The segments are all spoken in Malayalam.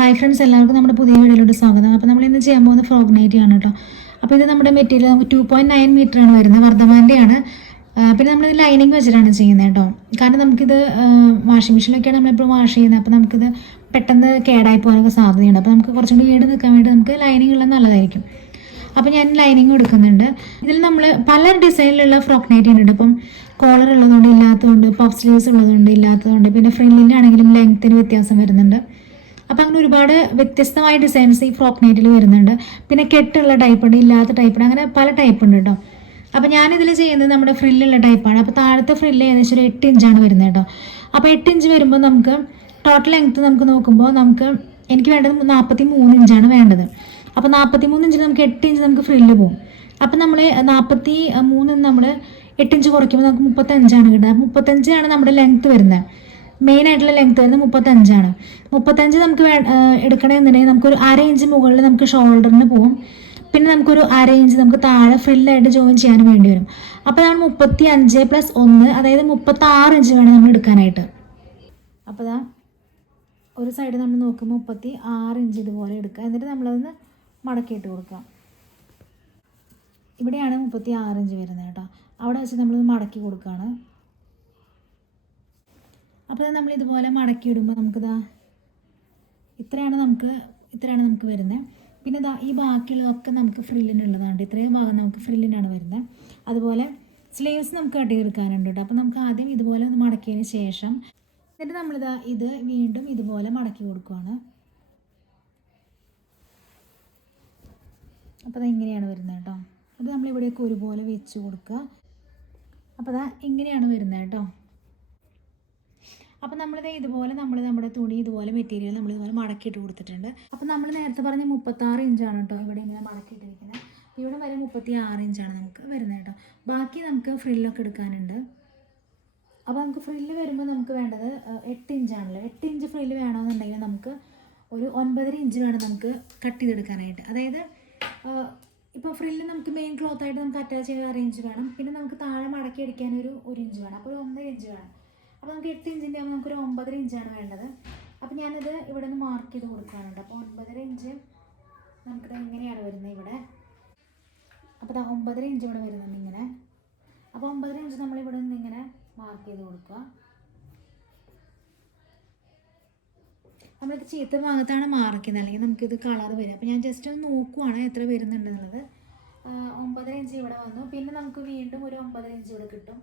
ഹായ് ഫ്രണ്ട്സ്, എല്ലാവർക്കും നമ്മുടെ പുതിയ വീഡിയോയിലോട്ട് സ്വാഗതം. അപ്പോൾ നമ്മൾ ഇന്ന് ചെയ്യാൻ പോകുന്ന ഫ്രോക്ക് നൈറ്റി ആണ് കേട്ടോ. അപ്പോൾ ഇത് നമ്മുടെ മെറ്റീരിയൽ നമുക്ക് 2.9 മീറ്റർ ആണ് വരുന്നത്, വർദ്ധമാൻ്റെ ആണ്. പിന്നെ നമ്മളിത് ലൈനിങ് വെച്ചിട്ടാണ് ചെയ്യുന്നത് കേട്ടോ. കാരണം നമുക്കിത് വാഷിംഗ് മെഷീനിലൊക്കെയാണ് നമ്മളിപ്പോൾ വാഷ് ചെയ്യുന്നത്. അപ്പോൾ നമുക്കിത് പെട്ടെന്ന് കേടായി പോകാനൊക്കെ സാധ്യതയുണ്ട്. അപ്പോൾ നമുക്ക് കുറച്ചും കൂടി ഈട് നിൽക്കാൻ വേണ്ടി നമുക്ക് ലൈനിങ് ഉള്ളത് നല്ലതായിരിക്കും. അപ്പോൾ ഞാൻ ലൈനിങ് കൊടുക്കുന്നുണ്ട്. ഇതിൽ നമ്മൾ പല ഡിസൈനിലുള്ള ഫ്രോക്ക് നൈറ്റി ഉണ്ട്. ഇപ്പം കോളർ ഉള്ളതുകൊണ്ട്, ഇല്ലാത്തതുകൊണ്ട്, പഫ് സ്ലീവ്സ് ഉള്ളതുകൊണ്ട്, ഇല്ലാത്തതുകൊണ്ട്, പിന്നെ ഫ്രില്ലിൻ്റെ ആണെങ്കിലും ലെങ്ത്തിന് വ്യത്യാസം വരുന്നുണ്ട്. അപ്പോൾ അങ്ങനെ ഒരുപാട് വ്യത്യസ്തമായ ഡിസൈൻസ് ഈ ഫ്രോക്ക് നൈറ്റിൽ വരുന്നുണ്ട്. പിന്നെ കെട്ടുള്ള ടൈപ്പ് ഉണ്ട്, ഇല്ലാത്ത ടൈപ്പ് ഉണ്ട്, അങ്ങനെ പല ടൈപ്പ് ഉണ്ട് കേട്ടോ. അപ്പോൾ ഞാനിതിൽ ചെയ്യുന്നത് നമ്മുടെ ഫ്രില്ലുള്ള ടൈപ്പാണ്. അപ്പോൾ താഴത്തെ ഫ്രില്ല് ഏകദേശം ഒരു 8 ഇഞ്ചാണ് വരുന്നത് കേട്ടോ. അപ്പോൾ 8 ഇഞ്ച് വരുമ്പോൾ നമുക്ക് ടോട്ടൽ ലെങ്ത്ത് നമുക്ക് നോക്കുമ്പോൾ എനിക്ക് വേണ്ടത് 43 ഇഞ്ചാണ് വേണ്ടത്. അപ്പോൾ 43 ഇഞ്ചിൽ നമുക്ക് 8 ഇഞ്ച് നമുക്ക് ഫ്രില്ല് പോകും. അപ്പോൾ നമ്മൾ 43 നമ്മൾ 8 ഇഞ്ച് കുറയ്ക്കുമ്പോൾ നമുക്ക് 35 കിട്ടുക. 35 നമ്മുടെ ലെങ്ത്ത് വരുന്നത്. മെയിൻ ആയിട്ടുള്ള ലെങ്ത്ത് വരുന്നത് 35. 35 നമുക്ക് എടുക്കണമെന്നുണ്ടെങ്കിൽ നമുക്കൊരു 1/2 ഇഞ്ച് മുകളിൽ നമുക്ക് ഷോൾഡറിന് പോകും. പിന്നെ നമുക്കൊരു 1/2 ഇഞ്ച് നമുക്ക് താഴെ ഫ്രില്ലായിട്ട് ജോയിൻ ചെയ്യാൻ വേണ്ടി വരും. അപ്പോൾ നമ്മൾ 35 + 1, അതായത് 36 ഇഞ്ച് വേണം നമ്മൾ എടുക്കാനായിട്ട്. അപ്പോൾ ഒരു സൈഡ് നമ്മൾ നോക്കുമ്പോൾ 36 ഇഞ്ച് ഇതുപോലെ എടുക്കുക. എന്നിട്ട് നമ്മളതൊന്ന് മടക്കിയിട്ട് കൊടുക്കുക. ഇവിടെയാണ് 36 ഇഞ്ച് വരുന്നത് കേട്ടോ. അവിടെ വെച്ച് നമ്മളത് മടക്കി കൊടുക്കുകയാണ്. അപ്പോൾ നമ്മൾ ഇതുപോലെ മടക്കി ഇടുമ്പോൾ ഇത്രയാണ് നമുക്ക് വരുന്നത്. പിന്നെ ഈ ബാക്കിയുള്ളതൊക്കെ നമുക്ക് ഫ്രില്ലിനുള്ളതാണ്. ഇത്രയും ഭാഗം നമുക്ക് ഫ്രില്ലിനാണ് വരുന്നത്. അതുപോലെ സ്ലീവ്സ് നമുക്ക് കട്ട് ചെയ്തെടുക്കാനുണ്ട് കേട്ടോ. അപ്പോൾ നമുക്ക് ആദ്യം ഇതുപോലെ ഒന്ന് മടക്കിയതിന് ശേഷം എന്നിട്ട് ഇത് വീണ്ടും ഇതുപോലെ മടക്കി കൊടുക്കുകയാണ്. അപ്പോൾ ഇങ്ങനെയാണ് വരുന്നത് കേട്ടോ. അത് നമ്മളിവിടെയൊക്കെ ഒരുപോലെ വെച്ച് കൊടുക്കുക. അപ്പോൾ ഇങ്ങനെയാണ് വരുന്നത് കേട്ടോ. അപ്പോൾ ഇതുപോലെ നമ്മുടെ തുണി ഇതുപോലെ മെറ്റീരിയൽ നമ്മളിതുപോലെ മടക്കിയിട്ട് കൊടുത്തിട്ടുണ്ട്. അപ്പോൾ നമ്മൾ നേരത്തെ പറഞ്ഞ 36 ഇഞ്ചാണ് കേട്ടോ ഇവിടെ ഇങ്ങനെ മടക്കിയിട്ടിരിക്കുന്നത്. ഇവിടെ വരെ 36 ഇഞ്ചാണ് നമുക്ക് വരുന്നത് കേട്ടോ. ബാക്കി നമുക്ക് ഫ്രില്ലൊക്കെ എടുക്കാനുണ്ട്. അപ്പോൾ നമുക്ക് ഫ്രില്ല് വരുമ്പോൾ നമുക്ക് വേണ്ടത് 8 ഇഞ്ചാണല്ലോ. 8 ഇഞ്ച് ഫ്രില്ല് വേണമെന്നുണ്ടെങ്കിൽ നമുക്ക് ഒരു 9.5 ഇഞ്ച് വേണം നമുക്ക് കട്ട് ചെയ്തെടുക്കാനായിട്ട്. അതായത് ഇപ്പോൾ ഫ്രില്ല് നമുക്ക് മെയിൻ ക്ലോത്തായിട്ട് നമുക്ക് അറ്റാച്ച് ചെയ്യാൻ 1/2 ഇഞ്ച് വേണം. പിന്നെ നമുക്ക് താഴെ മടക്കി അടിക്കാൻ ഒരു 1 ഇഞ്ച് വേണം. അപ്പോൾ ഒരു 1.5 ഇഞ്ച് വേണം. അപ്പോൾ നമുക്ക് 8 ഇഞ്ചിൻ്റെ ആകുമ്പോൾ നമുക്കൊരു 9.5 ഇഞ്ചാണ് വേണ്ടത്. അപ്പോൾ ഞാനത് ഇവിടെ നിന്ന് മാർക്ക് ചെയ്ത് കൊടുക്കാനുണ്ട്. അപ്പോൾ 9.5 ഇഞ്ച് നമുക്കിത് എങ്ങനെയാണ് വരുന്നത് ഇവിടെ. അപ്പോൾ 9.5 ഇഞ്ച് ഇവിടെ വരുന്നുണ്ട് ഇങ്ങനെ. അപ്പോൾ 9.5 ഇഞ്ച് നമ്മളിവിടെ നിന്ന് ഇങ്ങനെ മാർക്ക് ചെയ്ത് കൊടുക്കുക. നമ്മളിത് ചീത്ത ഭാഗത്താണ് മാർക്ക് ചെയ്യുന്നത്, അല്ലെങ്കിൽ നമുക്കിത് കളർ വരും. അപ്പോൾ ഞാൻ ജസ്റ്റ് ഒന്ന് നോക്കുവാണ് എത്ര വരുന്നുണ്ടെന്നുള്ളത്. 9.5 ഇഞ്ച് ഇവിടെ വന്നു. പിന്നെ നമുക്ക് വീണ്ടും ഒരു 9.5 ഇഞ്ച് ഇവിടെ കിട്ടും.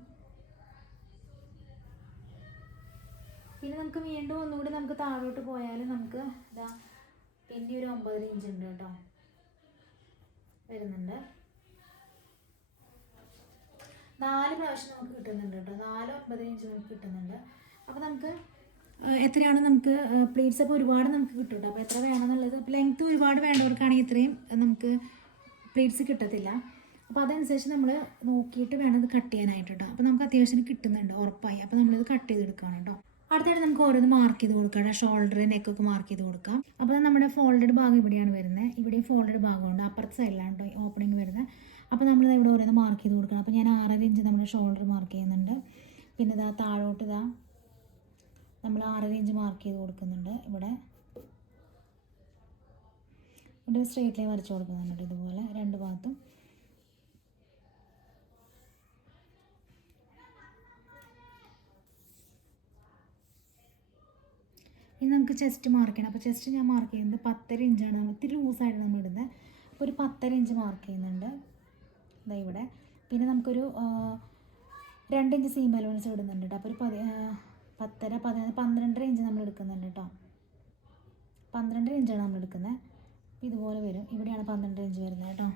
പിന്നെ നമുക്ക് വീണ്ടും ഒന്നുകൂടി നമുക്ക് താഴോട്ട് പോയാൽ നമുക്ക് പിന്നെ ഒരു 9.5 ഇഞ്ച് ഉണ്ട് കേട്ടോ വരുന്നുണ്ട്. 4 പ്രാവശ്യം നമുക്ക് കിട്ടുന്നുണ്ട് കേട്ടോ. 4 9.5 ഇഞ്ച് നമുക്ക് കിട്ടുന്നുണ്ട്. അപ്പോൾ നമുക്ക് എത്രയാണ് നമുക്ക് പ്ലീറ്റ്സ് ഒക്കെ ഒരുപാട് നമുക്ക് കിട്ടും കേട്ടോ. അപ്പോൾ എത്ര വേണമെന്നുള്ളത്, ലെങ്ത്ത് ഒരുപാട് വേണ്ടവർക്കാണെങ്കിൽ ഇത്രയും നമുക്ക് പ്ലീറ്റ്സ് കിട്ടത്തില്ല. അപ്പോൾ അതനുസരിച്ച് നമ്മൾ നോക്കിയിട്ട് വേണം ഇത് കട്ട് ചെയ്യാനായിട്ട് കേട്ടോ. അപ്പോൾ നമുക്ക് അത്യാവശ്യം കിട്ടുന്നുണ്ട് ഉറപ്പായി. അപ്പോൾ നമ്മളിത് കട്ട് ചെയ്തെടുക്കുകയാണ് കേട്ടോ. അടുത്തായിട്ട് നമുക്ക് ഓരോന്ന് മാർക്ക് ചെയ്ത് കൊടുക്കാം. ഷോൾഡർ, നെക്കൊക്കെ മാർക്ക് ചെയ്ത് കൊടുക്കാം. അപ്പോൾ നമ്മുടെ ഫോൾഡഡ് ഭാഗം ഇവിടെയാണ് വരുന്നത്. ഇവിടെയും ഫോൾഡഡ് ഭാഗമുണ്ട്. അപ്പുറത്തെ സൈഡിലാണ് കേട്ടോ ഓപ്പണിങ് വരുന്നത്. അപ്പോൾ നമ്മളിത് ഇവിടെ ഓരോന്ന് മാർക്ക് ചെയ്ത് കൊടുക്കണം. അപ്പോൾ ഞാൻ 6.5 ഇഞ്ച് നമ്മുടെ ഷോൾഡർ മാർക്ക് ചെയ്യുന്നുണ്ട്. പിന്നെ താഴോട്ട് നമ്മൾ 6.5 ഇഞ്ച് മാർക്ക് ചെയ്ത് കൊടുക്കുന്നുണ്ട്. ഇവിടെ സ്ട്രെയിറ്റ് ലൈൻ വരച്ച് കൊടുക്കുന്നുണ്ട് ഇതുപോലെ രണ്ട് ഭാഗത്തും. ഇനി നമുക്ക് ചെസ്റ്റ് മാർക്ക് ചെയ്യണം. അപ്പോൾ ചെസ്റ്റ് ഞാൻ മാർക്ക് ചെയ്യുന്നത് 10.5 ഇഞ്ചാണ്. നമ്മൾ ഇത്തിരി ലൂസായിട്ട് നമ്മൾ ഇടുന്നത്. അപ്പോൾ ഒരു 10.5 ഇഞ്ച് മാർക്ക് ചെയ്യുന്നുണ്ട് ഇവിടെ. പിന്നെ നമുക്കൊരു 2 ഇഞ്ച് സീം അലോവൻസ് ഇടുന്നുണ്ട് കേട്ടോ. അപ്പോൾ ഒരു 10.5, 11, 12 ഇഞ്ച് നമ്മൾ എടുക്കുന്നുണ്ട് കേട്ടോ. 12 ഇഞ്ചാണ് നമ്മൾ എടുക്കുന്നത്. ഇതുപോലെ വരും. ഇവിടെയാണ് 12 ഇഞ്ച് വരുന്നത് കേട്ടോ.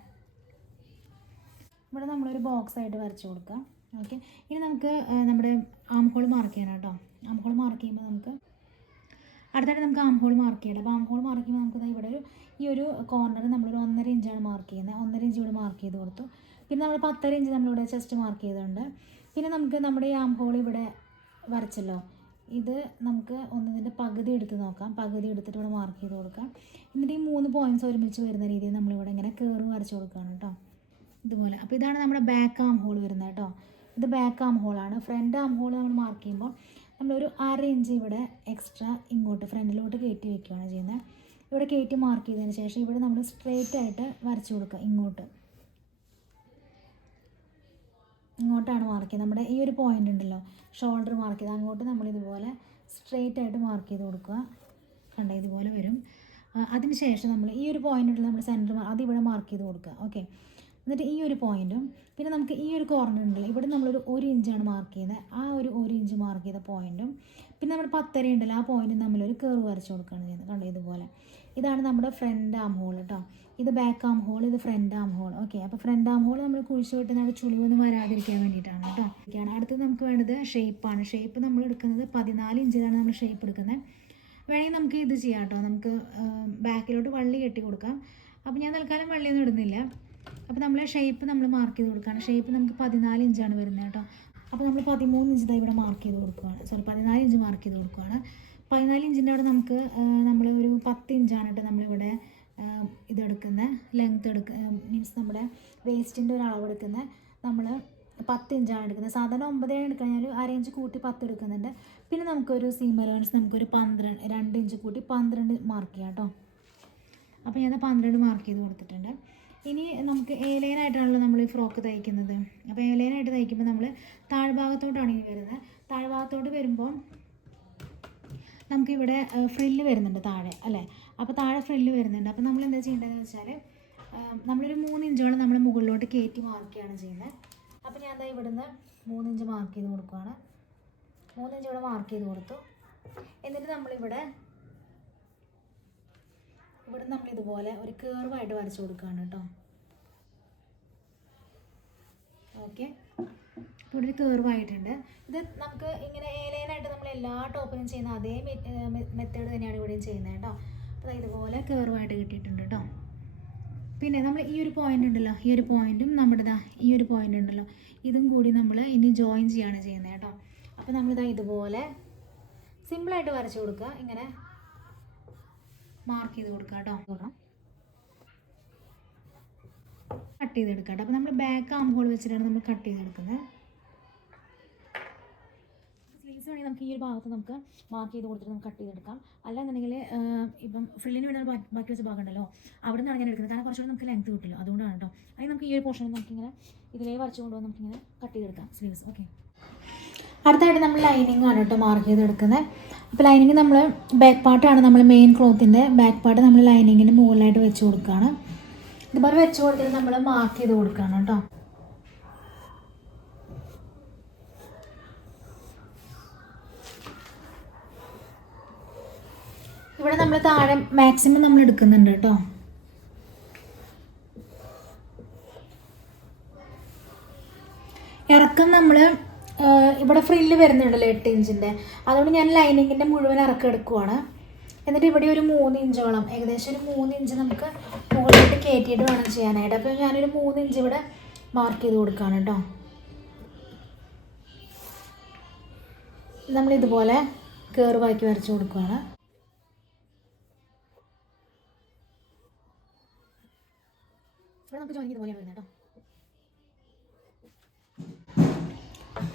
ഇവിടെ നമ്മളൊരു ബോക്സ് ആയിട്ട് വരച്ച് കൊടുക്കാം. ഓക്കെ. ഇനി നമുക്ക് നമ്മുടെ ആം ഹോൾ മാർക്ക് ചെയ്യണം കേട്ടോ. ആം ഹോൾ മാർക്ക് ചെയ്യുമ്പോൾ നമുക്ക് അടുത്തായിട്ട് നമുക്ക് ആം ഹോൾ മാർക്ക് ചെയ്യണം. അപ്പോൾ ആം ഹോൾ മാർക്ക് ചെയ്യുമ്പോൾ നമുക്ക് ഇവിടെ ഈ ഒരു കോർണർ നമ്മളൊരു 1.5 ഇഞ്ചാണ് മാർക്ക് ചെയ്യുന്നത്. 1.5 ഇഞ്ച് ഇവിടെ മാർക്ക് ചെയ്ത് കൊടുത്തു. പിന്നെ നമ്മൾ 10.5 ഇഞ്ച് നമ്മളിവിടെ ചെസ്റ്റ് മാർക്ക് ചെയ്തിട്ടുണ്ട്. പിന്നെ നമുക്ക് നമ്മുടെ ഈ ആം ഹോൾ ഇവിടെ വരച്ചല്ലോ, ഇത് നമുക്ക് ഒന്നിൻ്റെ പകുതി എടുത്ത് നോക്കാം. പകുതി എടുത്തിട്ട് ഇവിടെ മാർക്ക് ചെയ്ത് കൊടുക്കാം. എന്നിട്ട് ഈ 3 പോയിൻറ്റ്സ് ഒരുമിച്ച് വരുന്ന രീതിയിൽ നമ്മളിവിടെ ഇങ്ങനെ കയറി വരച്ച് കൊടുക്കുകയാണ് കേട്ടോ ഇതുപോലെ. അപ്പോൾ ഇതാണ് നമ്മുടെ ബാക്ക് ആം ഹോൾ വരുന്നത് കേട്ടോ. ഇത് ബാക്ക് ആം ഹോളാണ്. ഫ്രണ്ട് ആം ഹോൾ നമ്മൾ മാർക്ക് ചെയ്യുമ്പോൾ നമ്മളൊരു 1/2 ഇഞ്ച് ഇവിടെ എക്സ്ട്രാ ഇങ്ങോട്ട് ഫ്രണ്ടിലോട്ട് കയറ്റി വയ്ക്കുകയാണ് ചെയ്യുന്നത്. ഇവിടെ കയറ്റി മാർക്ക് ചെയ്തതിന് ശേഷം ഇവിടെ നമ്മൾ സ്ട്രെയിറ്റ് ആയിട്ട് വരച്ചു കൊടുക്കുക. ഇങ്ങോട്ടാണ് മാർക്ക് ചെയ്യുന്നത്. നമ്മുടെ ഈ ഒരു പോയിൻ്റ് ഉണ്ടല്ലോ, ഷോൾഡർ മാർക്ക് ചെയ്ത് അങ്ങോട്ട് നമ്മളിതുപോലെ സ്ട്രെയിറ്റ് ആയിട്ട് മാർക്ക് ചെയ്ത് കൊടുക്കുക. കണ്ടോ, ഇതുപോലെ വരും. അതിന് ശേഷം നമ്മൾ ഈ ഒരു പോയിൻ്റ് ഉണ്ടല്ലോ, നമ്മുടെ സെൻറ്റർ അതിവിടെ മാർക്ക് ചെയ്ത് കൊടുക്കുക. ഓക്കെ, എന്നിട്ട് ഈ ഒരു പോയിൻറ്റും പിന്നെ നമുക്ക് ഈ ഒരു കോർണർ ഉണ്ടല്ലോ, ഇവിടെ നമ്മളൊരു 1 ഇഞ്ചാണ് മാർക്ക് ചെയ്യുന്നത്. ആ ഒരു 1 ഇഞ്ച് മാർക്ക് ചെയ്ത പോയിൻറ്റും പിന്നെ നമ്മുടെ 10 ഉണ്ടല്ലോ, ആ പോയിൻറ്റും നമ്മളൊരു കർവ് വരച്ച് കൊടുക്കുകയാണ് ചെയ്യുന്നത്. കണ്ടോ, ഇതുപോലെ. ഇതാണ് നമ്മുടെ ഫ്രണ്ട് ആം ഹോൾ കേട്ടോ. ഇത് ബാക്ക് ആം ഹോൾ, ഇത് ഫ്രണ്ട് ആം ഹോൾ. ഓക്കെ, അപ്പോൾ ഫ്രണ്ട് ആം ഹോൾ നമ്മൾ കുഴിച്ച് വെട്ടുന്ന ചുളിവൊന്നും വരാതിരിക്കാൻ വേണ്ടിയിട്ടാണ് കേട്ടോ. അടുത്തത് നമുക്ക് വേണ്ടത് ഷേപ്പാണ്. ഷേപ്പ് നമ്മൾ എടുക്കുന്നത് 14 ഇഞ്ചിലാണ് നമ്മൾ ഷേപ്പ് എടുക്കുന്നത്. വേണമെങ്കിൽ നമുക്ക് ഇത് ചെയ്യാം കേട്ടോ, നമുക്ക് ബാക്കിലോട്ട് വള്ളി കെട്ടി കൊടുക്കാം. അപ്പോൾ ഞാൻ തൽക്കാലം വള്ളിയൊന്നും ഇടുന്നില്ല. അപ്പോൾ നമ്മൾ ഷേപ്പ് നമ്മൾ മാർക്ക് ചെയ്ത് കൊടുക്കുകയാണ്. ഷേപ്പ് നമുക്ക് 14 ഇഞ്ചാണ് വരുന്നത് കേട്ടോ. അപ്പോൾ നമ്മൾ 13 ഇഞ്ച് ഇവിടെ മാർക്ക് ചെയ്ത് കൊടുക്കുകയാണ്. 14 ഇഞ്ച് മാർക്ക് ചെയ്ത് കൊടുക്കുകയാണ്. 14 ഇഞ്ചിൻ്റെ അവിടെ നമുക്ക് നമ്മൾ ഒരു 10 ഇഞ്ചാണ് കേട്ടോ നമ്മളിവിടെ ഇതെടുക്കുന്നത്, ലെങ്ത്ത് മീൻസ് നമ്മുടെ വേസ്റ്റിൻ്റെ ഒരു അളവ് എടുക്കുന്നത്. നമ്മൾ 10 ഇഞ്ചാണ് എടുക്കുന്നത്. സാധാരണ 9 എടുക്കഴിഞ്ഞാൽ 1/2 ഇഞ്ച് കൂട്ടി 10 എടുക്കുന്നുണ്ട്. പിന്നെ നമുക്കൊരു സീം അലവൻസ് നമുക്കൊരു 2 ഇഞ്ച് കൂട്ടി 12 മാർക്ക് ചെയ്യാം കേട്ടോ. അപ്പോൾ ഞാൻ 12 മാർക്ക് ചെയ്ത് കൊടുത്തിട്ടുണ്ട്. ഇനി നമുക്ക് ഏലൈനായിട്ടാണല്ലോ നമ്മൾ ഈ ഫ്രോക്ക് തയ്ക്കുന്നത്. അപ്പോൾ ഏലൈനായിട്ട് തയ്ക്കുമ്പോൾ നമ്മൾ താഴ്ഭാഗത്തോട്ടാണ് ഇനി വരുന്നത്. താഴ്ഭാഗത്തോട്ട് വരുമ്പോൾ നമുക്കിവിടെ ഫ്രില്ല് വരുന്നുണ്ട് താഴെ, അല്ലേ? അപ്പോൾ താഴെ ഫ്രില്ല് വരുന്നുണ്ട്. അപ്പോൾ നമ്മൾ എന്താ ചെയ്യേണ്ടതെന്ന് വെച്ചാൽ നമ്മളൊരു 3 ഇഞ്ചോളം നമ്മൾ മുകളിലോട്ട് കയറ്റി മാർക്കുകയാണ് ചെയ്യുന്നത്. അപ്പോൾ ഞാൻ എന്താ ഇവിടുന്ന് 3 ഇഞ്ച് മാർക്ക് ചെയ്ത് കൊടുക്കുകയാണ്. 3 ഇഞ്ച് ഇവിടെ മാർക്ക് ചെയ്ത് കൊടുത്തു. എന്നിട്ട് നമ്മളിവിടെ നമ്മളിതുപോലെ ഒരു കേർവായിട്ട് വരച്ച് കൊടുക്കുകയാണ് കേട്ടോ. ഓക്കെ, ഇവിടെ ഒരു കേർവായിട്ടുണ്ട്. ഇത് നമുക്ക് ഇങ്ങനെ ഏലൈനായിട്ട് നമ്മൾ എല്ലാ ടോപ്പിലും ചെയ്യുന്ന അതേ മെത്തേഡ് തന്നെയാണ് ഇവിടെയും ചെയ്യുന്നത് കേട്ടോ. അപ്പോൾ ഇതുപോലെ കേർവായിട്ട് കിട്ടിയിട്ടുണ്ട് കേട്ടോ. പിന്നെ നമ്മൾ ഈ ഒരു പോയിൻ്റ് ഉണ്ടല്ലോ, ഈ ഒരു പോയിൻറ്റും നമ്മുടെ ഈ ഒരു പോയിൻ്റ് ഉണ്ടല്ലോ, ഇതും കൂടി നമ്മൾ ഇനി ജോയിൻ ചെയ്യാണ് ചെയ്യുന്നത് കേട്ടോ. അപ്പോൾ നമ്മളിതാ ഇതുപോലെ സിമ്പിളായിട്ട് വരച്ച് കൊടുക്കുക. ഇങ്ങനെ മാർക്ക് ചെയ്ത് കൊടുക്കുക കേട്ടോ. കട്ട് ചെയ്തെടുക്കാം കേട്ടോ. അപ്പോൾ നമ്മൾ ബാക്ക് ആം ഹോൾ വെച്ചിട്ടാണ് നമ്മൾ കട്ട് ചെയ്തെടുക്കുന്നത്. സ്ലീവ്സ് വേണമെങ്കിൽ നമുക്ക് ഈ ഒരു ഭാഗത്ത് നമുക്ക് മാർക്ക് ചെയ്ത് കൊടുത്തിട്ട് നമുക്ക് കട്ട് ചെയ്തെടുക്കാം. അല്ലാന്നുണ്ടെങ്കിൽ ഇപ്പം ഫ്രില്ലിന് വേണ്ടി ബാക്കി വെച്ച ഭാഗം ഉണ്ടല്ലോ, അവിടെ നിന്നാണ് ഞാൻ എടുക്കുന്നത്. കാരണം കുറച്ചുകൂടി നമുക്ക് ലെങ്ത്ത് കിട്ടില്ല, അതുകൊണ്ടാണ് കേട്ടോ. അതിന് നമുക്ക് ഈ ഒരു പോർഷൻ നമുക്കിങ്ങനെ ഇതിലേ വരച്ച് കൊണ്ടുപോകാൻ നമുക്കിങ്ങനെ കട്ട് ചെയ്തെടുക്കാം സ്ലീവ്സ്. ഓക്കെ, അടുത്തായിട്ട് നമ്മൾ ലൈനിങ് ആണ് കേട്ടോ മാർക്ക് ചെയ്തെടുക്കുന്നത്. അപ്പോൾ ലൈനിങ് നമ്മൾ ബാക്ക് പാർട്ടാണ്, നമ്മൾ മെയിൻ ക്ലോത്തിൻ്റെ ബാക്ക് പാർട്ട് നമ്മൾ ലൈനിങ്ങിൻ്റെ മുകളിലായിട്ട് വെച്ച് കൊടുക്കുകയാണ്. ഇതുപോലെ വെച്ച് കൊടുത്തിട്ട് നമ്മൾ മാർക്ക് ചെയ്ത് കൊടുക്കുകയാണ് കേട്ടോ. ഇവിടെ നമ്മൾ താഴെ മാക്സിമം നമ്മൾ എടുക്കുന്നുണ്ട് കേട്ടോ. ഇറക്കം നമ്മൾ ഇവിടെ ഫ്രില്ല് വരുന്നുണ്ടല്ലോ 8 ഇഞ്ചിൻ്റെ, അതുകൊണ്ട് ഞാൻ ലൈനിങ്ങിൻ്റെ മുഴുവൻ ഇറക്കം എടുക്കുവാണ്. എന്നിട്ട് ഇവിടെ ഒരു 3 ഇഞ്ചോളം, ഏകദേശം ഒരു 3 ഇഞ്ച് നമുക്ക് മുകളിലോട്ട് കയറ്റിയിട്ട് വേണം ചെയ്യാനായിട്ട്. അപ്പോൾ ഞാനൊരു 3 ഇഞ്ച് ഇവിടെ മാർക്ക് ചെയ്ത് കൊടുക്കുകയാണ് കേട്ടോ. നമ്മളിതുപോലെ കേർവാക്കി വരച്ച് കൊടുക്കുകയാണ്. ഇവിടെ നമുക്ക് ജോയിൻ ഇതുപോലെ വരുന്നത് കേട്ടോ.